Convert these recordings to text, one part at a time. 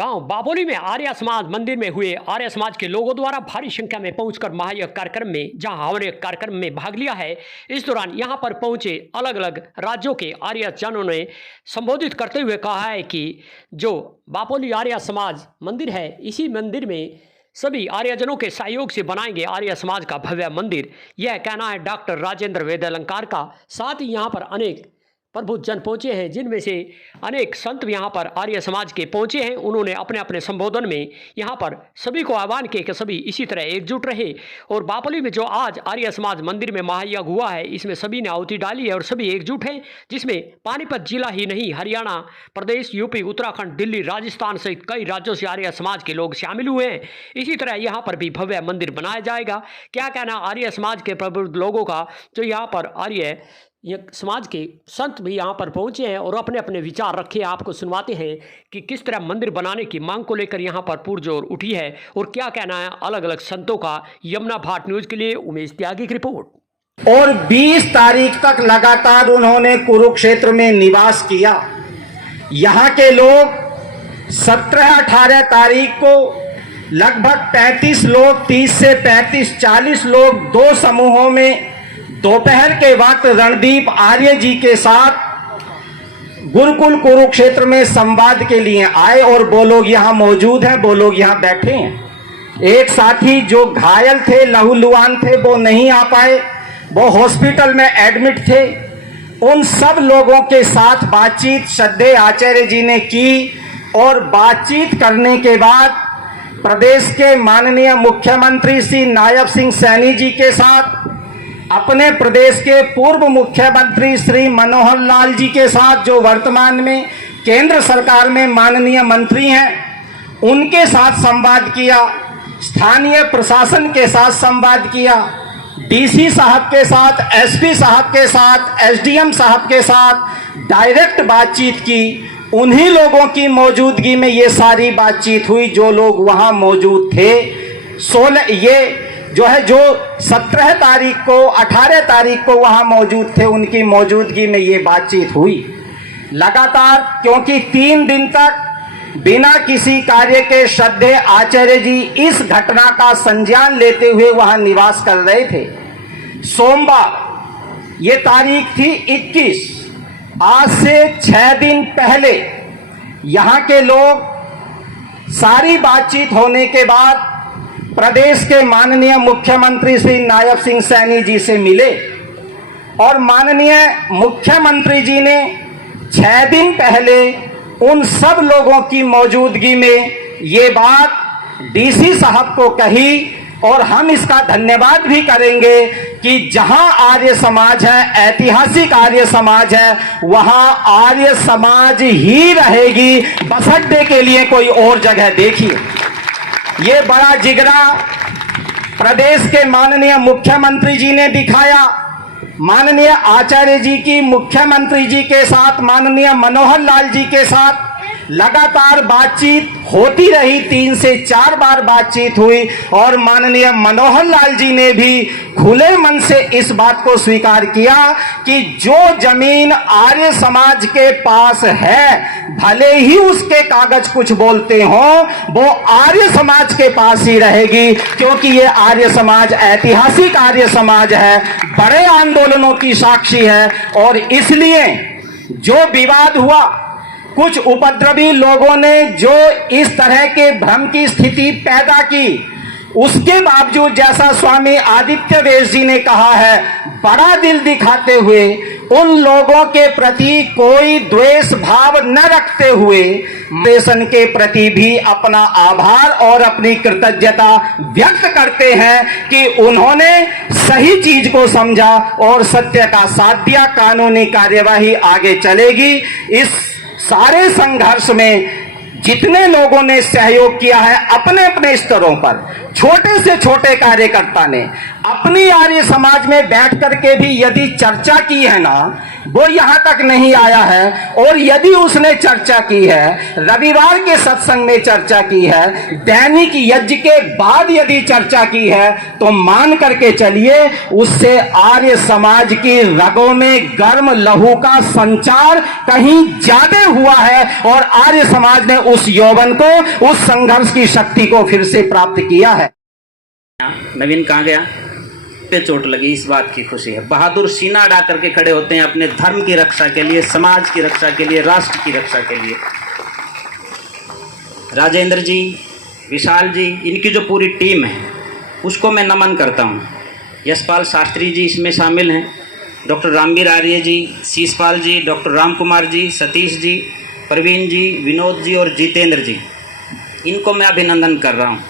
गांव बाबोली में आर्य समाज मंदिर में हुए आर्य समाज के लोगों द्वारा भारी संख्या में पहुंचकर महायज्ञ कार्यक्रम में जहां हमारे कार्यक्रम में भाग लिया है। इस दौरान यहां पर पहुंचे अलग अलग राज्यों के आर्य जनों ने संबोधित करते हुए कहा है कि जो बाबोली आर्य समाज मंदिर है, इसी मंदिर में सभी आर्यजनों के सहयोग से बनाएंगे आर्य समाज का भव्य मंदिर। यह कहना है डॉक्टर राजेंद्र वेदालंकार का। साथ ही यहाँ पर अनेक प्रभु जन पहुँचे हैं, जिनमें से अनेक संत यहाँ पर आर्य समाज के पहुँचे हैं। उन्होंने अपने अपने संबोधन में यहाँ पर सभी को आह्वान किया कि सभी इसी तरह एकजुट रहे। और बापोली में जो आज आर्य समाज मंदिर में महायज्ञ हुआ है, इसमें सभी ने आहुति डाली है और सभी एकजुट हैं, जिसमें पानीपत जिला ही नहीं, हरियाणा प्रदेश, यूपी, उत्तराखंड, दिल्ली, राजस्थान सहित कई राज्यों से आर्य समाज के लोग शामिल हुए हैं। इसी तरह यहाँ पर भी भव्य मंदिर बनाया जाएगा। क्या कहना आर्य समाज के प्रबुद्ध लोगों का, जो यहाँ पर आर्य समाज के संत भी यहाँ पर पहुँचे हैं और अपने अपने विचार रखे। आपको सुनवाते हैं कि किस तरह मंदिर बनाने की मांग को लेकर यहाँ पर पुरजोर उठी है और क्या कहना है अलग अलग संतों का। यमुना भाट न्यूज के लिए उमेश त्यागी की रिपोर्ट। और 20 तारीख तक लगातार उन्होंने कुरुक्षेत्र में निवास किया। यहाँ के लोग 17-18 तारीख को लगभग 35 लोग, 30 से 35, 40 लोग दो समूहों में दोपहर के वक्त रणदीप आर्य जी के साथ गुरुकुल कुरुक्षेत्र में संवाद के लिए आए और वो लोग यहाँ मौजूद हैं, वो लोग यहाँ बैठे हैं। एक साथी जो घायल थे, लहूलुहान थे, वो नहीं आ पाए, वो हॉस्पिटल में एडमिट थे। उन सब लोगों के साथ बातचीत श्रद्धेय आचार्य जी ने की और बातचीत करने के बाद प्रदेश के माननीय मुख्यमंत्री श्री नायब सिंह सैनी जी के साथ, अपने प्रदेश के पूर्व मुख्यमंत्री श्री मनोहर लाल जी के साथ, जो वर्तमान में केंद्र सरकार में माननीय मंत्री हैं, उनके साथ संवाद किया। स्थानीय प्रशासन के साथ संवाद किया। डीसी साहब के साथ, एसपी साहब के साथ, एसडीएम साहब के साथ डायरेक्ट बातचीत की। उन्हीं लोगों की मौजूदगी में ये सारी बातचीत हुई जो लोग वहां मौजूद थे। 17 तारीख को, 18 तारीख को वहां मौजूद थे, उनकी मौजूदगी में ये बातचीत हुई लगातार। क्योंकि 3 दिन तक बिना किसी कार्य के श्रद्धेय आचार्य जी इस घटना का संज्ञान लेते हुए वहां निवास कर रहे थे। सोमवार ये तारीख थी 21, आज से 6 दिन पहले यहां के लोग सारी बातचीत होने के बाद प्रदेश के माननीय मुख्यमंत्री श्री नायब सिंह सैनी जी से मिले और माननीय मुख्यमंत्री जी ने 6 दिन पहले उन सब लोगों की मौजूदगी में ये बात डीसी साहब को कही। और हम इसका धन्यवाद भी करेंगे कि जहां आर्य समाज है, ऐतिहासिक आर्य समाज है, वहां आर्य समाज ही रहेगी। बसअड्डे के लिए कोई और जगह देखिए। ये बड़ा जिगरा प्रदेश के माननीय मुख्यमंत्री जी ने दिखाया। माननीय आचार्य जी की मुख्यमंत्री जी के साथ, माननीय मनोहर लाल जी के साथ लगातार बातचीत होती रही। 3 से 4 बार बातचीत हुई और माननीय मनोहर लाल जी ने भी खुले मन से इस बात को स्वीकार किया कि जो जमीन आर्य समाज के पास है, भले ही उसके कागज कुछ बोलते हों, वो आर्य समाज के पास ही रहेगी। क्योंकि ये आर्य समाज ऐतिहासिक आर्य समाज है, बड़े आंदोलनों की साक्षी है। और इसलिए जो विवाद हुआ, कुछ उपद्रवी लोगों ने जो इस तरह के भ्रम की स्थिति पैदा की, उसके बावजूद जैसा स्वामी आदित्य वेश जी ने कहा है, बड़ा दिल दिखाते हुए, उन लोगों के प्रति कोई द्वेष भाव न रखते हुए देशन के प्रति भी अपना आभार और अपनी कृतज्ञता व्यक्त करते हैं कि उन्होंने सही चीज को समझा और सत्य का साथ दिया। कानूनी कार्यवाही आगे चलेगी। इस सारे संघर्ष में जितने लोगों ने सहयोग किया है अपने अपने स्तरों पर, छोटे से छोटे कार्यकर्ता ने अपनी आर्य समाज में बैठ करके भी यदि चर्चा की है ना, वो यहां तक नहीं आया है। और यदि उसने चर्चा की है, रविवार के सत्संग में चर्चा की है, दैनिक यज्ञ के बाद यदि चर्चा की है, तो मान करके चलिए उससे आर्य समाज की रगों में गर्म लहू का संचार कहीं ज्यादा हुआ है और आर्य समाज ने उस यौवन को, उस संघर्ष की शक्ति को फिर से प्राप्त किया है। नवीन कहाँ गया? पे चोट लगी, इस बात की खुशी है। बहादुर सीना अड़ा करके खड़े होते हैं अपने धर्म की रक्षा के लिए, समाज की रक्षा के लिए, राष्ट्र की रक्षा के लिए। राजेंद्र जी, विशाल जी, इनकी जो पूरी टीम है उसको मैं नमन करता हूँ। यशपाल शास्त्री जी इसमें शामिल हैं, डॉक्टर रामवीर आर्य जी, शीशपाल जी, डॉक्टर राम कुमार जी, सतीश जी, प्रवीण जी, विनोद जी और जितेंद्र जी, इनको मैं अभिनंदन कर रहा हूँ।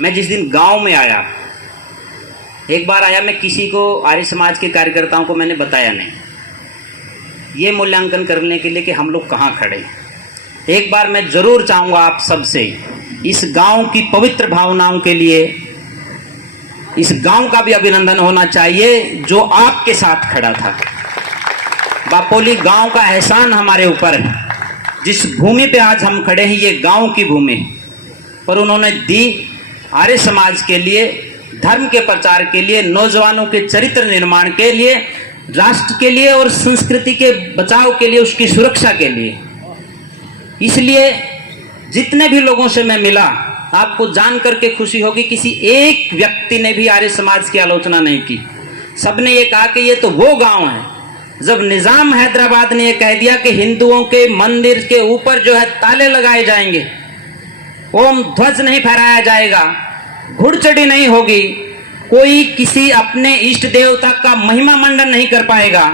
मैं जिस दिन गांव में आया, एक बार आया, मैं किसी को, आर्य समाज के कार्यकर्ताओं को मैंने बताया नहीं, ये मूल्यांकन करने के लिए कि हम लोग कहाँ खड़े हैं। एक बार मैं ज़रूर चाहूँगा आप सबसे, इस गांव की पवित्र भावनाओं के लिए इस गांव का भी अभिनंदन होना चाहिए जो आपके साथ खड़ा था। बापोली गांव का एहसान हमारे ऊपर है। जिस भूमि पे आज हम खड़े हैं ये गांव की भूमि है, पर उन्होंने दी आर्य समाज के लिए, धर्म के प्रचार के लिए, नौजवानों के चरित्र निर्माण के लिए, राष्ट्र के लिए और संस्कृति के बचाव के लिए, उसकी सुरक्षा के लिए। इसलिए जितने भी लोगों से मैं मिला, आपको जान करके खुशी होगी, किसी एक व्यक्ति ने भी आर्य समाज की आलोचना नहीं की। सबने ये कहा कि ये तो वो गांव है जब निजाम हैदराबाद ने ये कह दिया कि हिंदुओं के मंदिर के ऊपर जो है ताले लगाए जाएंगे, ओम ध्वज नहीं फहराया जाएगा, घुड़चढ़ी नहीं होगी, कोई किसी अपने इष्ट देवता का महिमा मंडन नहीं कर पाएगा,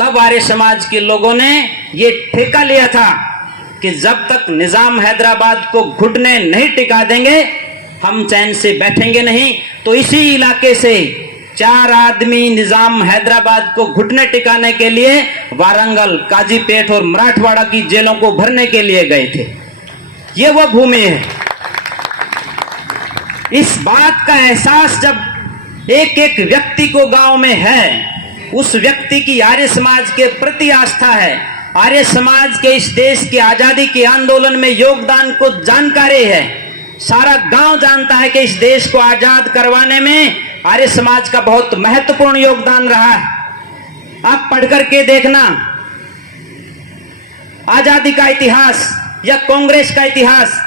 तब आर्य समाज के लोगों ने ये ठेका लिया था कि जब तक निजाम हैदराबाद को घुटने नहीं टिका देंगे हम चैन से बैठेंगे नहीं। तो इसी इलाके से 4 आदमी निजाम हैदराबाद को घुटने टिकाने के लिए वारंगल, काजीपेट और मराठवाड़ा की जेलों को भरने के लिए गए थे। ये वह भूमि है। इस बात का एहसास जब एक एक व्यक्ति को गांव में है, उस व्यक्ति की आर्य समाज के प्रति आस्था है, आर्य समाज के इस देश की आजादी के आंदोलन में योगदान को जानकारी है, सारा गांव जानता है कि इस देश को आजाद करवाने में आर्य समाज का बहुत महत्वपूर्ण योगदान रहा है। आप पढ़ करके देखना आजादी का इतिहास या कांग्रेस का इतिहास।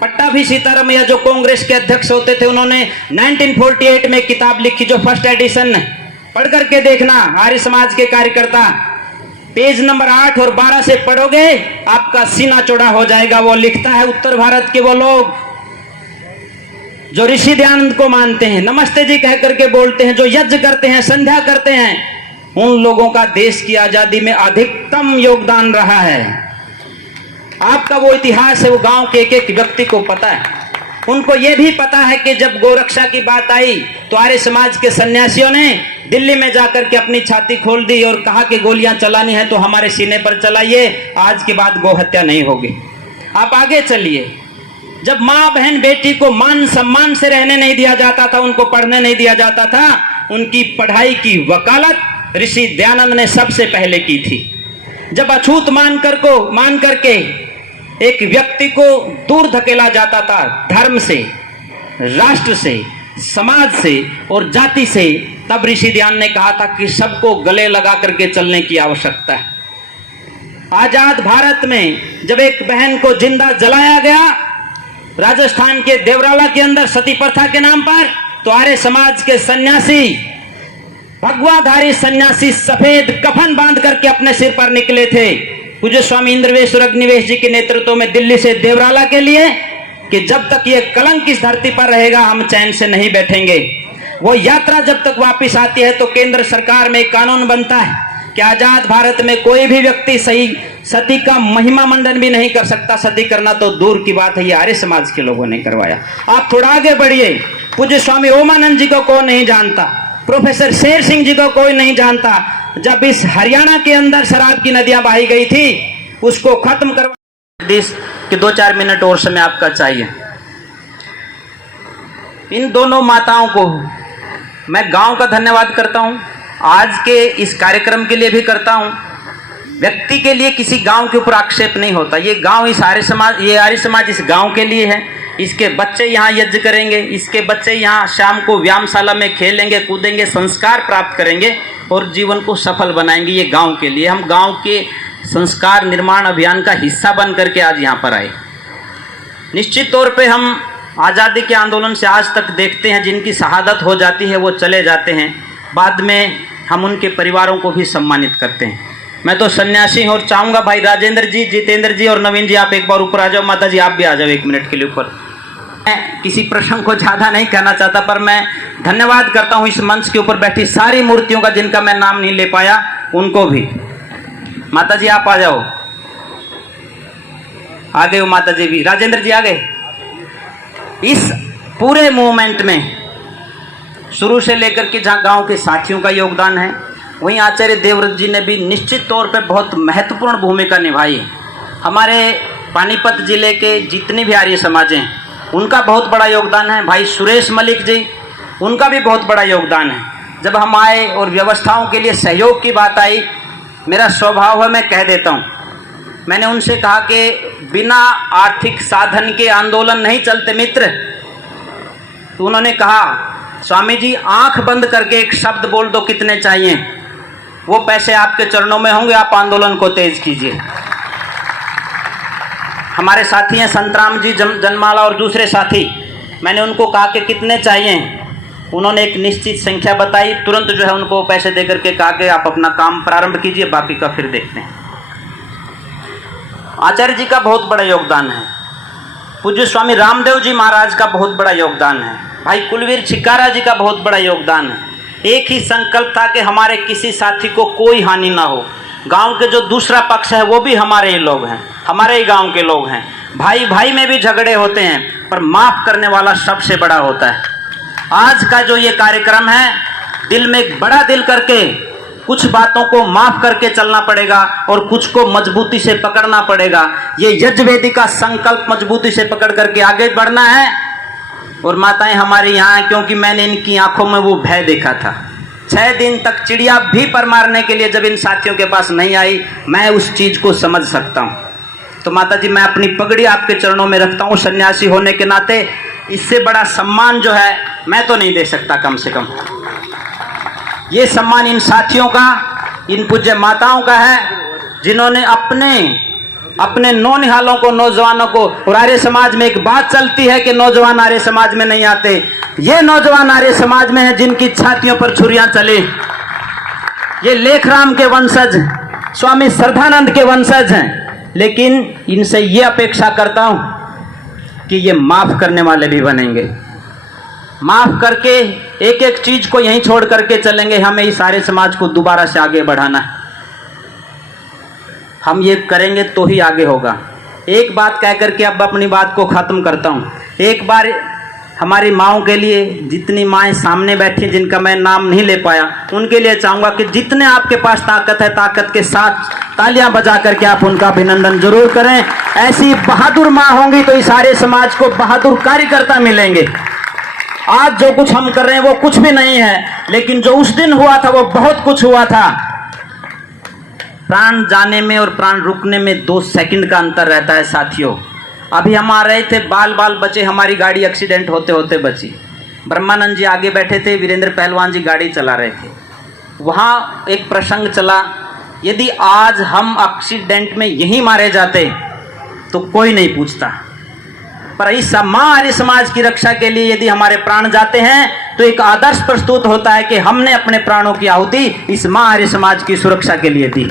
पट्टाभी सीतारामैया जो कांग्रेस के अध्यक्ष होते थे, उन्होंने 1948 में किताब लिखी जो फर्स्ट एडिशन, पढ़ करके देखना। आर्य समाज के कार्यकर्ता पेज नंबर 8 और 12 से पढ़ोगे आपका सीना चौड़ा हो जाएगा। वो लिखता है उत्तर भारत के वो लोग जो ऋषि दयानंद को मानते हैं, नमस्ते जी कह करके बोलते हैं, जो यज्ञ करते हैं, संध्या करते हैं, उन लोगों का देश की आजादी में अधिकतम योगदान रहा है। आपका वो इतिहास है, वो गांव के एक एक व्यक्ति को पता है। उनको ये भी पता है कि जब गोरक्षा की बात आई तो आर्य समाज के सन्यासियों ने दिल्ली में जाकर के अपनी छाती खोल दी और कहा कि गोलियां चलानी है तो हमारे सीने पर चलाइए, आज के बाद गौ हत्या नहीं होगी। आप आगे चलिए। जब माँ बहन बेटी को मान सम्मान से रहने नहीं दिया जाता था, उनको पढ़ने नहीं दिया जाता था, उनकी पढ़ाई की वकालत ऋषि दयानंद ने सबसे पहले की थी। जब अछूत मान करके एक व्यक्ति को दूर धकेला जाता था धर्म से, राष्ट्र से, समाज से और जाति से, तब ऋषि दयानंद ने कहा था कि सबको गले लगा करके चलने की आवश्यकता है। आजाद भारत में जब एक बहन को जिंदा जलाया गया राजस्थान के देवराला के अंदर सती प्रथा के नाम पर, तो आर्य समाज के सन्यासी, भगवाधारी सन्यासी सफेद कफन बांध करके अपने सिर पर निकले थे पूज्य स्वामी इंद्रवेश्वर अग्निवेश जी के नेतृत्व में दिल्ली से देवराला के लिए, कि जब तक ये कलंक इस धरती पर रहेगा हम चैन से नहीं बैठेंगे। वो यात्रा जब तक वापस आती है तो केंद्र सरकार में एक कानून बनता है कि आजाद भारत में कोई भी व्यक्ति सही सती का महिमा मंडन भी नहीं कर सकता। सती करना तो दूर की बात है, ये आर्य समाज के लोगों ने करवाया। आप थोड़ा आगे बढ़िए। पूज्य स्वामी ओमानंद जी को कौन नहीं जानता, प्रोफेसर शेर सिंह जी को कोई नहीं जानता। जब इस हरियाणा के अंदर शराब की नदियां बहाई गई थी, उसको खत्म करवा देश के 2-4 मिनट और समय आपका चाहिए। इन दोनों माताओं को मैं गांव का धन्यवाद करता हूं, आज के इस कार्यक्रम के लिए भी करता हूं। व्यक्ति के लिए किसी गांव के ऊपर आक्षेप नहीं होता। ये गांव इस आर्य समाज इस गांव के लिए है। इसके बच्चे यहाँ यज्ञ करेंगे, इसके बच्चे यहाँ शाम को व्यायामशाला में खेलेंगे कूदेंगे, संस्कार प्राप्त करेंगे और जीवन को सफल बनाएंगे। ये गांव के लिए। हम गांव के संस्कार निर्माण अभियान का हिस्सा बन करके आज यहाँ पर आए। निश्चित तौर पे हम आज़ादी के आंदोलन से आज तक देखते हैं जिनकी शहादत हो जाती है वो चले जाते हैं, बाद में हम उनके परिवारों को भी सम्मानित करते हैं। मैं तो सन्यासी हूँ और चाहूँगा भाई राजेंद्र जी, जितेंद्र जी और नवीन जी आप एक बार ऊपर आ जाओ। माता जी आप भी आ जाओ 1 मिनट के लिए ऊपर। मैं किसी प्रसंग को ज़्यादा नहीं कहना चाहता, पर मैं धन्यवाद करता हूँ इस मंच के ऊपर बैठी सारी मूर्तियों का जिनका मैं नाम नहीं ले पाया, उनको भी। माता जी आप आ जाओ। आ गए हो माता जी भी, राजेंद्र जी आ गए। इस पूरे मूवमेंट में शुरू से लेकर के जहाँ गांव के साथियों का योगदान है, वहीं आचार्य देवव्रत जी ने भी निश्चित तौर पर बहुत महत्वपूर्ण भूमिका निभाई है। हमारे पानीपत जिले के जितने भी आर्य समाज हैं उनका बहुत बड़ा योगदान है। भाई सुरेश मलिक जी, उनका भी बहुत बड़ा योगदान है। जब हम आए और व्यवस्थाओं के लिए सहयोग की बात आई, मेरा स्वभाव है मैं कह देता हूँ। मैंने उनसे कहा कि बिना आर्थिक साधन के आंदोलन नहीं चलते मित्र। तो उन्होंने कहा स्वामी जी आंख बंद करके एक शब्द बोल दो कितने चाहिए, वो पैसे आपके चरणों में होंगे, आप आंदोलन को तेज कीजिए। हमारे साथी हैं संतराम जी, जनमाला और दूसरे साथी, मैंने उनको कहा कि कितने चाहिए, उन्होंने एक निश्चित संख्या बताई। तुरंत जो है उनको पैसे दे करके कहा कि आप अपना काम प्रारंभ कीजिए, बाकी का फिर देखते हैं। आचार्य जी का बहुत बड़ा योगदान है। पूज्य स्वामी रामदेव जी महाराज का बहुत बड़ा योगदान है। भाई कुलवीर छिकारा जी का बहुत बड़ा योगदान है। एक ही संकल्प था कि हमारे किसी साथी को कोई हानि ना हो। गांव के जो दूसरा पक्ष है वो भी हमारे ही लोग हैं, हमारे ही गांव के लोग हैं। भाई भाई में भी झगड़े होते हैं, पर माफ़ करने वाला सबसे बड़ा होता है। आज का जो ये कार्यक्रम है, दिल में एक बड़ा दिल करके कुछ बातों को माफ़ करके चलना पड़ेगा और कुछ को मजबूती से पकड़ना पड़ेगा। ये यज्ञवेदी का संकल्प मजबूती से पकड़ करके आगे बढ़ना है। और माताएं हमारी यहाँ हैं क्योंकि मैंने इनकी आंखों में वो भय देखा था। 6 दिन तक चिड़िया भी पर मारने के लिए जब इन साथियों के पास नहीं आई, मैं उस चीज़ को समझ सकता हूँ। तो माता जी मैं अपनी पगड़ी आपके चरणों में रखता हूँ सन्यासी होने के नाते। इससे बड़ा सम्मान जो है मैं तो नहीं दे सकता। कम से कम ये सम्मान इन साथियों का, इन पूज्य माताओं का है जिन्होंने अपने नौनिहालों को, नौजवानों को, और आर्य समाज में एक बात चलती है कि नौजवान आर्य समाज में नहीं आते। ये नौजवान आर्य समाज में है जिनकी छातियों पर छुरियां चली। ये लेखराम के वंशज, स्वामी श्रद्धानंद के वंशज हैं। लेकिन इनसे ये अपेक्षा करता हूं कि ये माफ करने वाले भी बनेंगे। माफ करके एक एक चीज को यहीं छोड़ करके चलेंगे। हमें इस सारे समाज को दोबारा से आगे बढ़ाना है। हम ये करेंगे तो ही आगे होगा। एक बात कह करके अब अपनी बात को ख़त्म करता हूँ। एक बार हमारी माँओं के लिए, जितनी माएँ सामने बैठी जिनका मैं नाम नहीं ले पाया, उनके लिए चाहूँगा कि जितने आपके पास ताकत है, ताकत के साथ तालियां बजा करके आप उनका अभिनंदन जरूर करें। ऐसी बहादुर माँ होंगी तो इस सारे समाज को बहादुर कार्यकर्ता मिलेंगे। आज जो कुछ हम कर रहे हैं वो कुछ भी नहीं है, लेकिन जो उस दिन हुआ था वो बहुत कुछ हुआ था। प्राण जाने में और प्राण रुकने में 2 सेकंड का अंतर रहता है साथियों। अभी हम आ रहे थे, बाल बचे, हमारी गाड़ी एक्सीडेंट होते होते बची। ब्रह्मानंद जी आगे बैठे थे, वीरेंद्र पहलवान जी गाड़ी चला रहे थे। वहाँ एक प्रसंग चला, यदि आज हम एक्सीडेंट में यहीं मारे जाते तो कोई नहीं पूछता, पर इस आर्य समाज की रक्षा के लिए यदि हमारे प्राण जाते हैं तो एक आदर्श प्रस्तुत होता है कि हमने अपने प्राणों की आहुति इस आर्य समाज की सुरक्षा के लिए दी।